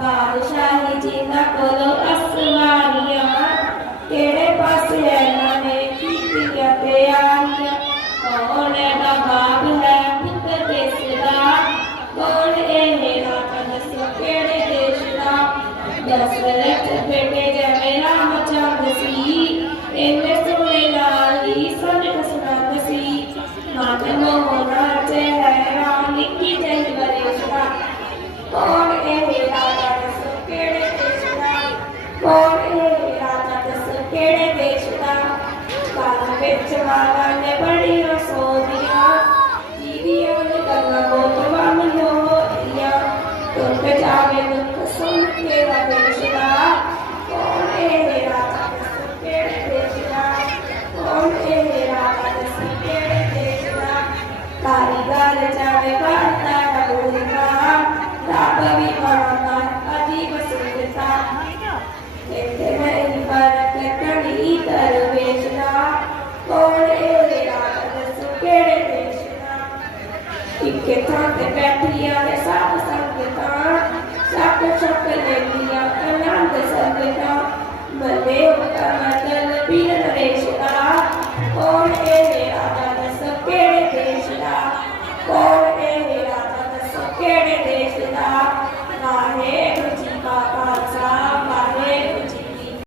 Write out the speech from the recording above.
बादशाही ज़िंदा कोलो असमानिया तेरे ने की किया तैयारिया है पुत्र कौन है It's my life. इनके थान पे बैठ लिया है